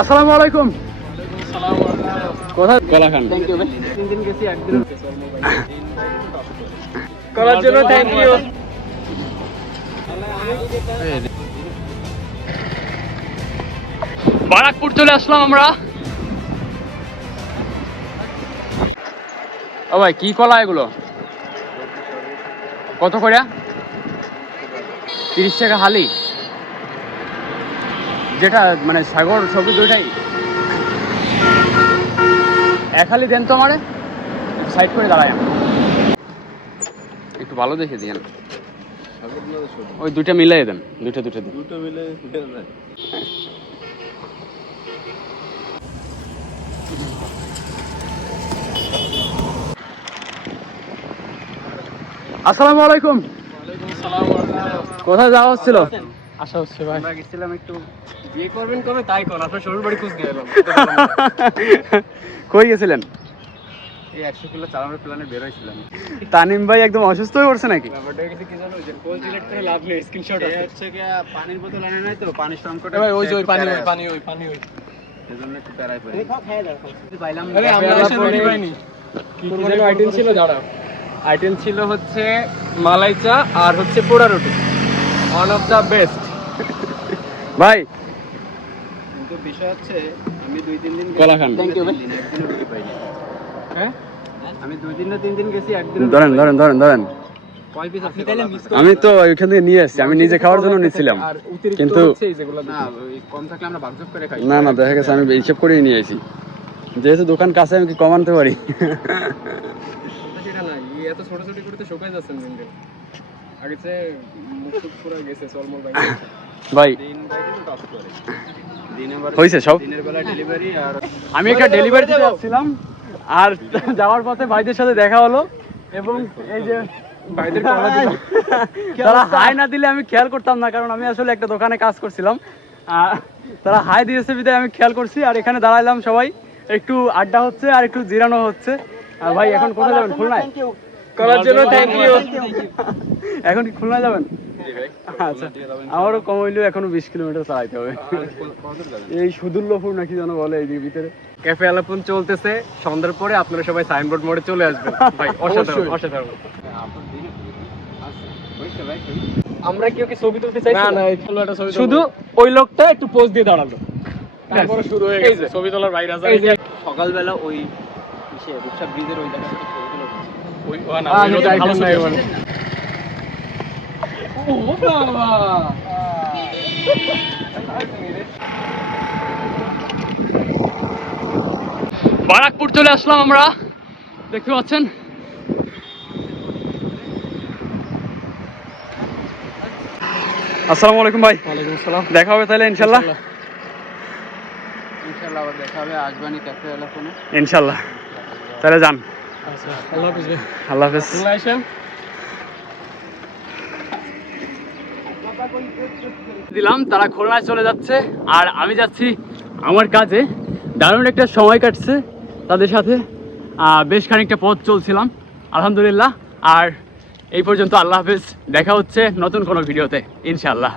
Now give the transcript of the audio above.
আসসালামু আলাইকুম। কোথায় কলা খান? থ্যাংক ইউ ভাই। 3 দিন গেছি, একদিন করার জন্য থ্যাংক ইউ। বারাকপুর চলে আসলাম আমরা। ও ভাই, কি কলা এগুলো? কত করে? 30 টাকা হালি। যেটা মানে সাগর সবজি দুইটাই এক হালি দেন তো আমারে, সাইড করে দাঁড়ায় একটু ভালো দেখে দিন। ওই দুইটা মিলাই দেন, দুইটা দিন। আসসালামু আলাইকুম। কোথায় যাওয়া হচ্ছিল? আশা হচ্ছে ভাই, আমরা গেছিলাম একটু বিয়ে করবেন কবে তাই কোন আপনার শ্বশুর বাড়ি খোঁজ নিয়ে এলাম। কই গেছিলেন? এই 100 কিলো চালানোর প্ল্যানে বের হইছিলাম। তানিম ভাই একদম অসুস্থ হয়ে পড়ছে নাকি? ব্যাপারটা কিছু কি জানো, যে কোল সিলেক্ট করে লাভ নেই, স্ক্রিনশট আছে হচ্ছে কি পানির বোতল আনে নাই তো, পানি সংকটে ভাই ওই যে ওই পানি এজন্য একটু প্যারাই পড়ে। দেখো খায় দাও পাইলাম। আরে আমরা এসে রুটি পাইনি। কি যেন আইটেম ছিল দাঁড়া। আইটেম ছিল হচ্ছে মালাই চা আর হচ্ছে পোড়া রুটি, ওয়ান অফ দা বেস্ট ভাই। কিন্তু বিষয় হচ্ছে আমি 2-3 দিন কলা খান। থ্যাংক ইউ ভাই। একদিনও রুটি পাইনি। হ্যাঁ আমি 2 দিন না 3 দিন গেছি, একদিন ধরেন। কয় পিস আছে? আমি তো ওইখান থেকে নিয়ে আসছি, আমি নিজে খাওয়ার জন্য নিয়েছিলাম, কিন্তু না ওই কম থাকলে আমরা ভাগযোগ করে খাই। না দেখা গেছে আমি হিসেব করেই নিয়ে আসি, যেহেতু দোকান কাছে আমি কি কমাতে পারি। সেটা না, এত ছোট ছোট করতে শোকাই যাচ্ছেন দিন দিন। আগে যে মুখ পুরো গেছে চলমল ভাই। ভাই দিন বাইরে তো কাজ করে। দিনের হয়েছে সব। দিনের বেলা ডেলিভারি আর আমি একটা ডেলিভারি দিতে যাচ্ছিলাম, আর যাওয়ার পথে ভাইদের সাথে দেখা হলো, এবং এই যে ভাইদের কলা দিল। তারা হাই না দিলে আমি খেয়াল করতাম না, কারণ আমি আসলে একটা দোকানে কাজ করছিলাম। তারা হাই দিয়েছে বিদায় আমি খেয়াল করছি, আর এখানে দাঁড়াইলাম, সবাই একটু আড্ডা হচ্ছে আর একটু জিরানো হচ্ছে। আর ভাই এখন কোথায় যাবেন? খুলনায়? করার জন্য থ্যাংক ইউ। এখন কি খুলনায় যাবেন? আচ্ছা, আমারও কম হইলেও এখনো 20 কিলোমিটার চালাইতে হবে। এই সুদুল্লপুর নাকি যেন বলে এই ভিতরে। ক্যাফে আলাপন চলতেছে, সন্ধ্যার পরে আপনারা সবাই সাইনবোর্ড মোড়ে চলে আসবেন ভাই। অসাধারণ। আমরা কেউ কি ছবি তুলতে চাইছি? না একটা ছবি, শুধু ওই লোকটা একটু পোজ দিয়ে দাঁড়ালো, তারপরে শুরু হয়ে গেছে ছবি তোলার বাইরে আছে। এই যে সকালবেলা ওই রূপসা ব্রিজের ওই জায়গায় ছবি তোলা ওই না ওই রোদে ভালো ছবি মানে। ও বাবা, বারাকপুর চলে আসলাম আমরা, দেখতে পাচ্ছেন। আসসালামু আলাইকুম ভাই। ওয়ালাইকুম আসসালাম। দেখা হবে তাহলে ইনশাল্লাহ। আবার দেখা হবে, আসবানি ক্যাফে আলাপনে ইনশাল্লাহ। তাহলে যান। আচ্ছা, আল্লাহ হাফেজ। আল্লাহ হাফেজ। দিলাম, তারা খুলনায় চলে যাচ্ছে আর আমি যাচ্ছি আমার কাজে। দারুণ একটা সময় কাটছে তাদের সাথে, বেশ খানিকটা পথ চলছিলাম আলহামদুলিল্লাহ। আর এই পর্যন্ত, আল্লাহ হাফেজ। দেখা হচ্ছে নতুন কোনো ভিডিওতে ইনশাআল্লাহ।